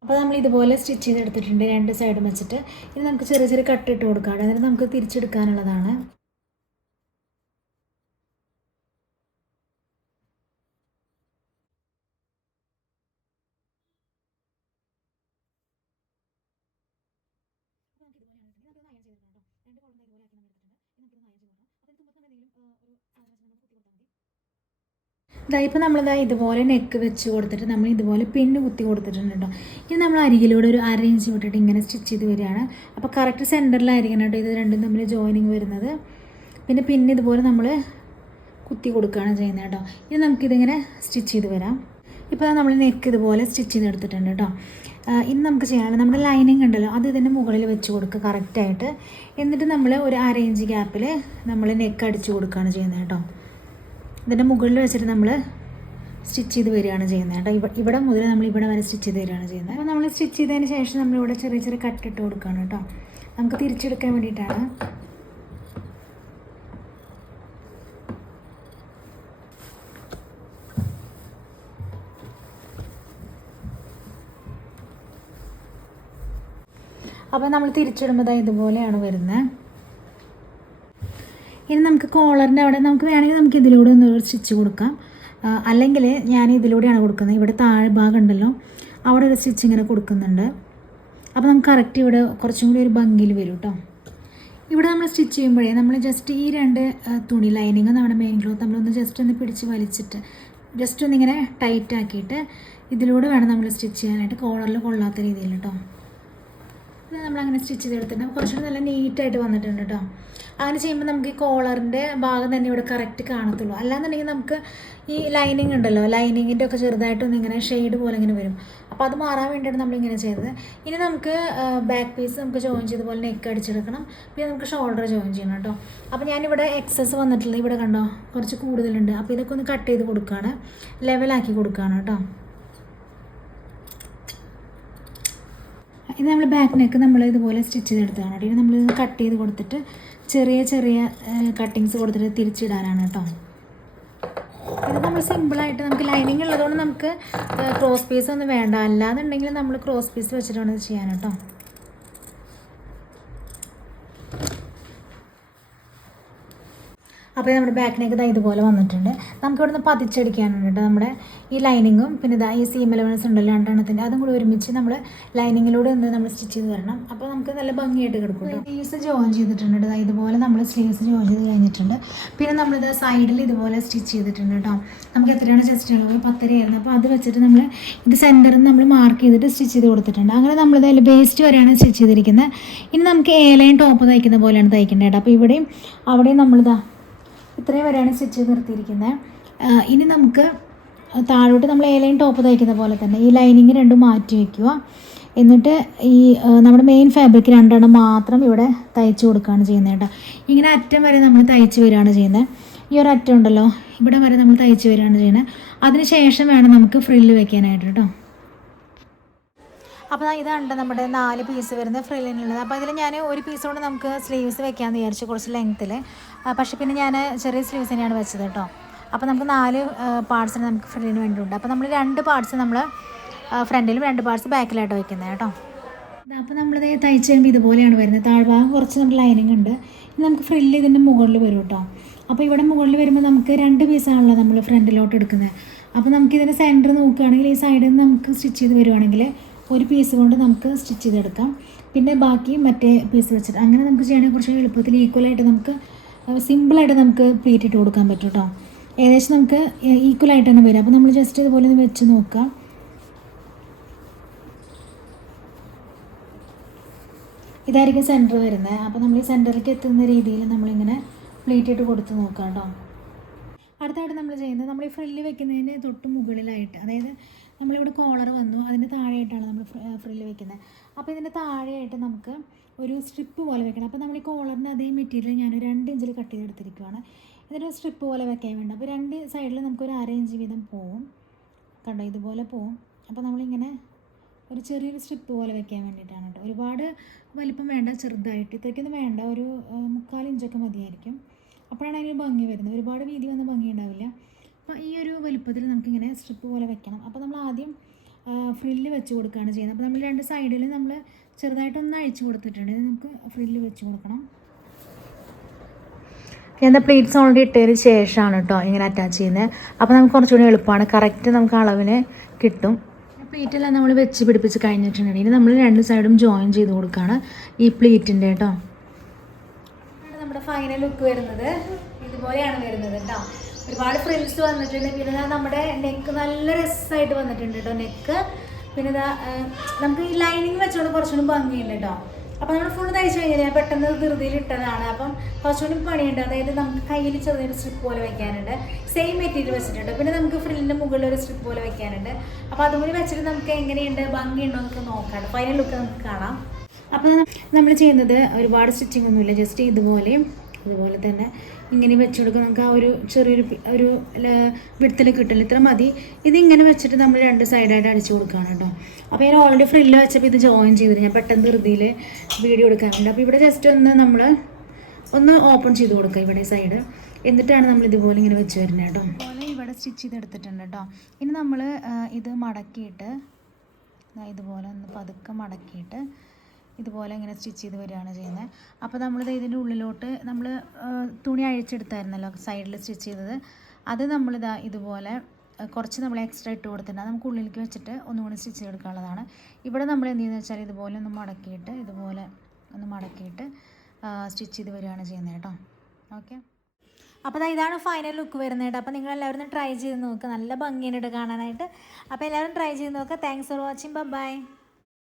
അപ്പോൾ നമ്മൾ ഇതുപോലെ സ്റ്റിച്ച് ചെയ്തെടുത്തിട്ടുണ്ട് 2 സൈഡും വെച്ചിട്ട്. ഇനി നമുക്ക് ചെറിയ ചെറിയ കട്ട് ഇട്ട് കൊടുക്കാം. എന്നിട്ട് നമുക്ക് തിരിച്ചെടുക്കാനുള്ളതാണ്. ഇപ്പോൾ നമ്മളിതാ ഇതുപോലെ നെക്ക് വെച്ച് കൊടുത്തിട്ട് നമ്മൾ ഇതുപോലെ പിന്ന് കുത്തി കൊടുത്തിട്ടുണ്ട് കേട്ടോ. ഇനി നമ്മൾ അരികിലൂടെ ഒരു 1/2 ഇഞ്ച് വിട്ടിട്ട് ഇങ്ങനെ സ്റ്റിച്ച് ചെയ്ത് വരികയാണ്. അപ്പോൾ കറക്റ്റ് സെൻറ്ററിലായിരിക്കണം കേട്ടോ ഇത് രണ്ടും തമ്മിൽ ജോയിനിങ് വരുന്നത്. പിന്നെ ഇതുപോലെ നമ്മൾ കുത്തി കൊടുക്കുകയാണ് ചെയ്യുന്നത് കേട്ടോ. ഇനി നമുക്കിതിങ്ങനെ സ്റ്റിച്ച് ചെയ്ത് വരാം. ഇപ്പോൾ നമ്മൾ നെക്ക് ഇതുപോലെ സ്റ്റിച്ച് ചെയ്തെടുത്തിട്ടുണ്ട് കേട്ടോ. ഇനി നമുക്ക് ചെയ്യാനുള്ളത് നമ്മുടെ ലൈനിങ് ഉണ്ടല്ലോ അത് ഇതിൻ്റെ മുകളിൽ വെച്ച് കൊടുക്കുക കറക്റ്റായിട്ട്. എന്നിട്ട് നമ്മൾ ഒരു 1/2 ഇഞ്ച് ഗ്യാപ്പിൽ നമ്മൾ നെക്ക് അടിച്ച് കൊടുക്കുകയാണ് ചെയ്യുന്നത് കേട്ടോ. ഇതിൻ്റെ മുകളിൽ വെച്ചിട്ട് നമ്മൾ സ്റ്റിച്ച് ചെയ്ത് വരികയാണ് ചെയ്യുന്നത് കേട്ടോ. ഇവിടെ മുതൽ നമ്മൾ ഇവിടെ വരെ സ്റ്റിച്ച് ചെയ്ത് വരികയാണ് ചെയ്യുന്നത്. അപ്പോൾ നമ്മൾ സ്റ്റിച്ച് ചെയ്തതിന് ശേഷം നമ്മളിവിടെ ചെറിയ ചെറിയ കട്ടിട്ട് കൊടുക്കുകയാണ് കേട്ടോ. നമുക്ക് തിരിച്ചെടുക്കാൻ വേണ്ടിയിട്ടാണ്. അപ്പോൾ നമ്മൾ തിരിച്ചിടുമ്പോൾ ഇതുപോലെയാണ് വരുന്നത്. ഇനി നമുക്ക് കോളറിൻ്റെ അവിടെ നമുക്ക് വേണമെങ്കിൽ നമുക്ക് ഇതിലൂടെ ഒന്ന് സ്റ്റിച്ച് കൊടുക്കാം. അല്ലെങ്കിൽ ഞാൻ ഇതിലൂടെയാണ് കൊടുക്കുന്നത്. ഇവിടെ താഴെ ഭാഗം ഉണ്ടല്ലോ അവിടെ ഒരു സ്റ്റിച്ച് ഇങ്ങനെ കൊടുക്കുന്നുണ്ട്. അപ്പോൾ നമുക്ക് കറക്റ്റ് ഇവിടെ കുറച്ചും കൂടി ഒരു ഭംഗിയിൽ വരും കേട്ടോ. ഇവിടെ നമ്മൾ സ്റ്റിച്ച് ചെയ്യുമ്പോഴേ നമ്മൾ ജസ്റ്റ് ഈ 2 തുണി ലൈനിങ് നമ്മുടെ മെയിൻ ക്ലോത്ത് നമ്മളൊന്ന് ജസ്റ്റ് ഒന്ന് പിടിച്ച് വലിച്ചിട്ട് ജസ്റ്റ് ഒന്നിങ്ങനെ ടൈറ്റ് ആക്കിയിട്ട് ഇതിലൂടെ വേണം നമ്മൾ സ്റ്റിച്ച് ചെയ്യാനായിട്ട്, കോളറിൽ കൊള്ളാത്ത രീതിയിൽ കേട്ടോ. ഇത് നമ്മളങ്ങനെ സ്റ്റിച്ച് ചെയ്തെടുത്തിട്ട് കുറച്ചുകൂടി നല്ല നീറ്റായിട്ട് വന്നിട്ടുണ്ട് കേട്ടോ. അങ്ങനെ ചെയ്യുമ്പോൾ നമുക്ക് ഈ കോളറിൻ്റെ ഭാഗം തന്നെ ഇവിടെ കറക്റ്റ് കാണത്തുള്ളൂ. അല്ലാന്നുണ്ടെങ്കിൽ നമുക്ക് ഈ ലൈനിങ് ഉണ്ടല്ലോ ലൈനിങ്ങിൻ്റെ ഒക്കെ ചെറുതായിട്ടൊന്നും ഇങ്ങനെ ഷെയ്ഡ് പോലെ ഇങ്ങനെ വരും. അപ്പോൾ അത് മാറാൻ വേണ്ടിയാണ് നമ്മളിങ്ങനെ ചെയ്തത്. ഇനി നമുക്ക് ബാക്ക് പീസ് നമുക്ക് ജോയിൻ ചെയ്തപോലെ നെക്ക് അടിച്ചെടുക്കണം. പിന്നെ നമുക്ക് ഷോൾഡർ ജോയിൻ ചെയ്യണം കേട്ടോ. അപ്പോൾ ഞാനിവിടെ എക്സസ് വന്നിട്ടുള്ളത് ഇവിടെ കണ്ടോ കുറച്ച് കൂടുതലുണ്ട്. അപ്പോൾ ഇതൊക്കെ ഒന്ന് കട്ട് ചെയ്ത് കൊടുക്കുകയാണ്, ലെവലാക്കി കൊടുക്കുകയാണ് കേട്ടോ. ഇത് നമ്മൾ ബാക്ക് നെക്ക് നമ്മൾ ഇതുപോലെ സ്റ്റിച്ച് ചെയ്തെടുത്തതാണ് കേട്ടോ. ഇനി നമ്മൾ കട്ട് ചെയ്ത് കൊടുത്തിട്ട് ചെറിയ ചെറിയ കട്ടിങ്സ് കൊടുത്തിട്ട് തിരിച്ചിടാനാണ് കേട്ടോ. ഇത് നമ്മൾ സിമ്പിളായിട്ട് നമുക്ക് ലൈനിങ് ഉള്ളതുകൊണ്ട് നമുക്ക് ക്രോസ് പീസ് ഒന്നും വേണ്ട. അല്ലാന്നുണ്ടെങ്കിൽ നമ്മൾ ക്രോസ് പീസ് വെച്ചിട്ടാണ് ഇത് ചെയ്യാൻ കേട്ടോ. അപ്പോൾ നമ്മുടെ ബാക്ക് നെക്ക് ഇതുപോലെ വന്നിട്ടുണ്ട്. നമുക്ക് ഇവിടുന്ന് പതിച്ചടിക്കാനുണ്ട് കേട്ടോ. നമ്മുടെ ഈ ലൈനിങ്ങും പിന്നെ ഈ സീം എലവൻസ് ഉണ്ടല്ലോ 2 എണ്ണത്തിൻ്റെ അതും കൂടി ഒരുമിച്ച് നമ്മൾ ലൈനിങ്ങിലൂടെ ഒന്ന് നമ്മൾ സ്റ്റിച്ച് ചെയ്ത് വരണം. അപ്പോൾ നമുക്ക് നല്ല ഭംഗിയായിട്ട് കിടക്കും. സ്ലീവ്സ് ജോയിൻ ചെയ്തിട്ടുണ്ട്. ഇതുപോലെ നമ്മൾ സ്ലീവ്സ് ജോയിൻ ചെയ്ത് കഴിഞ്ഞിട്ടുണ്ട്. പിന്നെ നമ്മളിത് സൈഡിൽ ഇതുപോലെ സ്റ്റിച്ച് ചെയ്തിട്ടുണ്ട് കേട്ടോ. നമുക്ക് എത്രയാണ് ചെസ്റ്റ് ഉള്ളത് 10 ആയിരുന്നു. അപ്പോൾ അത് വെച്ചിട്ട് നമ്മൾ ഇത് സെൻറ്ററിൽ നമ്മൾ മാർക്ക് ചെയ്തിട്ട് സ്റ്റിച്ച് ചെയ്ത് കൊടുത്തിട്ടുണ്ട്. അങ്ങനെ നമ്മളിത് അതിൽ ബേസ്റ്റ് വരെയാണ് സ്റ്റിച്ച് ചെയ്തിരിക്കുന്നത്. ഇനി നമുക്ക് ലൈൻ ടോപ്പ് തയ്ക്കുന്ന പോലെയാണ് തയ്ക്കേണ്ടത് കേട്ടോ. അപ്പോൾ ഇവിടെയും അവിടെയും നമ്മളിതാ ഇത്രയും വരെയാണ് സ്റ്റിച്ച് ചെയ്ത് നിർത്തിയിരിക്കുന്നത്. ഇനി നമുക്ക് താഴോട്ട് നമ്മൾ ലൈൻ ടോപ്പ് തയ്ക്കുന്ന പോലെ തന്നെ ഈ ലൈനിങ് രണ്ടും മാറ്റി വയ്ക്കുക. എന്നിട്ട് ഈ നമ്മുടെ മെയിൻ ഫാബ്രിക് 2 എണ്ണം മാത്രം ഇവിടെ തയ്ച്ച് കൊടുക്കുകയാണ് ചെയ്യുന്നത് കേട്ടോ. ഇങ്ങനെ അറ്റം വരെ നമ്മൾ തയ്ച്ച് വരികയാണ് ചെയ്യുന്നത്. ഈ ഒരു അറ്റം ഉണ്ടല്ലോ ഇവിടെ വരെ നമ്മൾ തയ്ച്ച് വരികയാണ് ചെയ്യുന്നത്. അതിന് ശേഷം വേണം നമുക്ക് ഫ്രില്ല് വെക്കാനായിട്ട് കേട്ടോ. അപ്പോൾ ഇതാണ് നമ്മുടെ 4 പീസ് വരുന്ന ഫ്രില്ലിനുള്ളത്. അപ്പോൾ അതിൽ ഞാൻ ഒരു പീസ് കൊണ്ട് നമുക്ക് സ്ലീവ്സ് വെക്കാമെന്ന് വിചാരിച്ചു കുറച്ച് ലെങ്ത്തിൽ. പക്ഷേ പിന്നെ ഞാൻ ചെറിയ സ്ലീവ്സ് തന്നെയാണ് വെച്ചത് കേട്ടോ. അപ്പോൾ നമുക്ക് 4 പാർട്സിന് നമുക്ക് ഫ്രില്ലിന് വേണ്ടിയിട്ടുണ്ട്. അപ്പോൾ നമ്മൾ 2 പാർട്സ് നമ്മൾ ഫ്രണ്ടിലും 2 പാർട്സ് ബാക്കിലായിട്ട് വയ്ക്കുന്നത് കേട്ടോ. അപ്പോൾ നമ്മളിത് തയ്ച്ച് കഴിയുമ്പോൾ ഇതുപോലെയാണ് വരുന്നത്. താഴ്ഭാഗം കുറച്ച് നമ്മുടെ ലൈനിങ് ഉണ്ട്. ഇനി നമുക്ക് ഫ്രില്ല് ഇതിൻ്റെ മുകളിൽ വരും കേട്ടോ. അപ്പോൾ ഇവിടെ മുകളിൽ വരുമ്പോൾ നമുക്ക് 2 പീസാണല്ലോ നമ്മൾ ഫ്രണ്ടിലോട്ട് എടുക്കുന്നത്. അപ്പോൾ നമുക്കിതിൻ്റെ സെൻറ്റർ നോക്കുകയാണെങ്കിൽ ഈ സൈഡിൽ നിന്ന് നമുക്ക് സ്റ്റിച്ച് ചെയ്ത് വരുവാണെങ്കിൽ ഒരു പീസ് കൊണ്ട് നമുക്ക് സ്റ്റിച്ച് ചെയ്തെടുക്കാം. പിന്നെ ബാക്കി മറ്റേ പീസ് വെച്ചിട്ട് അങ്ങനെ നമുക്ക് ചെയ്യണമെങ്കിൽ കുറച്ച് എളുപ്പത്തിൽ ഈക്വലായിട്ട് നമുക്ക് സിമ്പിളായിട്ട് നമുക്ക് പ്ലീറ്റ് ഇട്ട് കൊടുക്കാൻ പറ്റും കേട്ടോ. ഏകദേശം നമുക്ക് ഈക്വലായിട്ട് തന്നെ വരും. അപ്പോൾ നമ്മൾ ജസ്റ്റ് ഇതുപോലെ ഒന്ന് വെച്ച് നോക്കാം. ഇതായിരിക്കും സെൻറ്റർ വരുന്നത്. അപ്പോൾ നമ്മൾ ഈ സെൻറ്ററിലേക്ക് എത്തുന്ന രീതിയിൽ നമ്മളിങ്ങനെ പ്ലേറ്റ് ഇട്ട് കൊടുത്ത് നോക്കാം കേട്ടോ. അടുത്തായിട്ട് നമ്മൾ ചെയ്യുന്നത് നമ്മൾ ഈ ഫ്രില്ല് വെക്കുന്നതിന് തൊട്ട് മുകളിലായിട്ട്, അതായത് നമ്മളിവിടെ കോളർ വന്നു അതിൻ്റെ താഴെയായിട്ടാണ് നമ്മൾ ഫ്രില്ല് വെക്കുന്നത്. അപ്പോൾ ഇതിൻ്റെ താഴെയായിട്ട് നമുക്ക് ഒരു സ്ട്രിപ്പ് പോലെ വെക്കണം. അപ്പോൾ നമ്മൾ ഈ കോളറിൻ്റെ അതേ മെറ്റീരിയൽ ഞാൻ 2 ഇഞ്ചിൽ കട്ട് ചെയ്തെടുത്തിരിക്കുകയാണ്. എന്നിട്ട് സ്ട്രിപ്പ് പോലെ വെക്കാൻ വേണ്ടി അപ്പോൾ 2 സൈഡിൽ നമുക്കൊരു 1/2 ഇഞ്ച് വീതം പോവും കണ്ടോ, ഇതുപോലെ പോവും. അപ്പോൾ നമ്മളിങ്ങനെ ഒരു ചെറിയൊരു സ്ട്രിപ്പ് പോലെ വെക്കാൻ വേണ്ടിയിട്ടാണ് കേട്ടോ. ഒരുപാട് വലിപ്പം വേണ്ട, ചെറുതായിട്ട് ഇത്രയ്ക്കൊന്നും വേണ്ട, ഒരു 3/4 ഇഞ്ചൊക്കെ മതിയായിരിക്കും. അപ്പോഴാണ് അതിന് ഭംഗി വരുന്നത്. ഒരുപാട് വീതി വന്ന ഭംഗി ഉണ്ടാവില്ല. അപ്പോൾ ഈ ഒരു വലുപ്പത്തിൽ നമുക്കിങ്ങനെ സ്ട്രിപ്പ് പോലെ വെക്കണം. അപ്പോൾ നമ്മൾ ആദ്യം ഫ്രില്ല് വെച്ച് കൊടുക്കുകയാണ് ചെയ്യുന്നത്. അപ്പോൾ നമ്മൾ 2 സൈഡിൽ നമ്മൾ ചെറുതായിട്ടൊന്ന് അഴിച്ചു കൊടുത്തിട്ടുണ്ട്. ഇത് നമുക്ക് ഫ്രില്ല് വെച്ച് കൊടുക്കണം. ഞാൻ പ്ലീറ്റ്സ് ഓൾറെഡി ഇട്ടതിന് ശേഷമാണ് കേട്ടോ ഇങ്ങനെ അറ്റാച്ച് ചെയ്യുന്നത്. അപ്പോൾ നമുക്ക് കുറച്ചുകൂടി എളുപ്പമാണ്, കറക്റ്റ് നമുക്ക് അളവിന് കിട്ടും. പ്ലീറ്റെല്ലാം നമ്മൾ വെച്ച് പിടിപ്പിച്ച് കഴിഞ്ഞിട്ടുണ്ടെങ്കിൽ നമ്മൾ 2 സൈഡും ജോയിൻ ചെയ്ത് കൊടുക്കുകയാണ് ഈ പ്ലീറ്റിൻ്റെ കേട്ടോ. നമ്മുടെ ഫൈനൽ ലുക്ക് വരുന്നത് ഇതുപോലെയാണ് വരുന്നത് കേട്ടോ. ഒരുപാട് ഫ്രിൽസ് വന്നിട്ടുണ്ട്. പിന്നെ നമ്മുടെ നെക്ക് നല്ല രസമായിട്ട് വന്നിട്ടുണ്ട് കേട്ടോ നെക്ക്. പിന്നെ നമുക്ക് ഈ ലൈനിങ് വെച്ചുകൊണ്ട് കുറച്ചുകൂടി ഭംഗിയുണ്ട് കേട്ടോ. അപ്പോൾ നമ്മൾ ഫുൾ തയ്ച്ച് കഴിഞ്ഞാൽ ഞാൻ പെട്ടെന്ന് ധൃതിയിൽ ഇട്ടതാണ്. അപ്പം കുറച്ചുകൂടി പണിയുണ്ട്. അതായത് നമുക്ക് കയ്യിൽ ചെറിയൊരു സ്ട്രിപ്പ് പോലെ വെക്കാനുണ്ട്, സെയിം മെറ്റീരിയൽ വെച്ചിട്ടുണ്ട്. പിന്നെ നമുക്ക് ഫ്രില്ലിൻ്റെ മുകളിൽ ഒരു സ്ട്രിപ്പ് പോലെ വെക്കാനുണ്ട്. അപ്പോൾ അതുകൂടി വെച്ചിട്ട് നമുക്ക് എങ്ങനെയുണ്ട്, ഭംഗിയുണ്ടോ എന്നൊക്കെ നോക്കാം. ഫൈനൽ ലുക്ക് നമുക്ക് കാണാം. അപ്പോൾ നമ്മൾ ചെയ്യുന്നത് ഒരുപാട് സ്റ്റിച്ചിങ് ഒന്നുമില്ല, ജസ്റ്റ് ഇതുപോലെ തന്നെ ഇങ്ങനെ വെച്ച് കൊടുക്കുക. നമുക്ക് ആ ഒരു ചെറിയൊരു വിടത്തിൽ കിട്ടില്ല, ഇത്ര മതി. ഇതിങ്ങനെ വെച്ചിട്ട് നമ്മൾ 2 സൈഡായിട്ട് അടിച്ചു കൊടുക്കുകയാണ് കേട്ടോ. അപ്പോൾ ഞാൻ ഓൾറെഡി ഫ്രില്ല് വെച്ചപ്പോൾ ഇത് ജോയിൻ ചെയ്തിട്ട് ഞാൻ പെട്ടെന്ന് ധൃതിയിൽ വീഡിയോ എടുക്കാറുണ്ട്. അപ്പോൾ ഇവിടെ ജസ്റ്റ് ഒന്ന് ഓപ്പൺ ചെയ്ത് കൊടുക്കുക ഇവിടെ സൈഡ്. എന്നിട്ടാണ് നമ്മൾ ഇതുപോലെ ഇങ്ങനെ വെച്ച് വരുന്നത് കേട്ടോ. അതുപോലെ ഇവിടെ സ്റ്റിച്ച് ചെയ്തെടുത്തിട്ടുണ്ട് കേട്ടോ. ഇനി നമ്മൾ ഇത് മടക്കിയിട്ട് ഇതുപോലെ ഒന്ന് പതുക്കെ മടക്കിയിട്ട് ഇതുപോലെ ഇങ്ങനെ സ്റ്റിച്ച് ചെയ്ത് വരികയാണ് ചെയ്യുന്നത്. അപ്പോൾ നമ്മളിത് ഇതിൻ്റെ ഉള്ളിലോട്ട് നമ്മൾ തുണി അഴിച്ചെടുത്തായിരുന്നല്ലോ സൈഡിൽ സ്റ്റിച്ച് ചെയ്തത്, അത് നമ്മളിതാ ഇതുപോലെ കുറച്ച് നമ്മൾ എക്സ്ട്രാ ഇട്ട് കൊടുത്തിട്ടുണ്ട്. നമുക്ക് ഉള്ളിലേക്ക് വെച്ചിട്ട് ഒന്നുകൂടി സ്റ്റിച്ച് ചെയ്തെടുക്കാനുള്ളതാണ്. ഇവിടെ നമ്മൾ എന്ത് ചെയ്യുന്നത് വെച്ചാൽ ഇതുപോലെ ഒന്ന് മടക്കിയിട്ട് സ്റ്റിച്ച് ചെയ്ത് വരികയാണ് ചെയ്യുന്നത് കേട്ടോ. ഓക്കെ, അപ്പോൾ ഇതാണ് ഫൈനൽ ലുക്ക് വരുന്നത് കേട്ടോ. അപ്പോൾ നിങ്ങളെല്ലാവരും ട്രൈ ചെയ്ത് നോക്കുക, നല്ല ഭംഗിയുണ്ട് കാണാനായിട്ട്. അപ്പോൾ എല്ലാവരും ട്രൈ ചെയ്ത് നോക്കുക. Thanks for watching, by.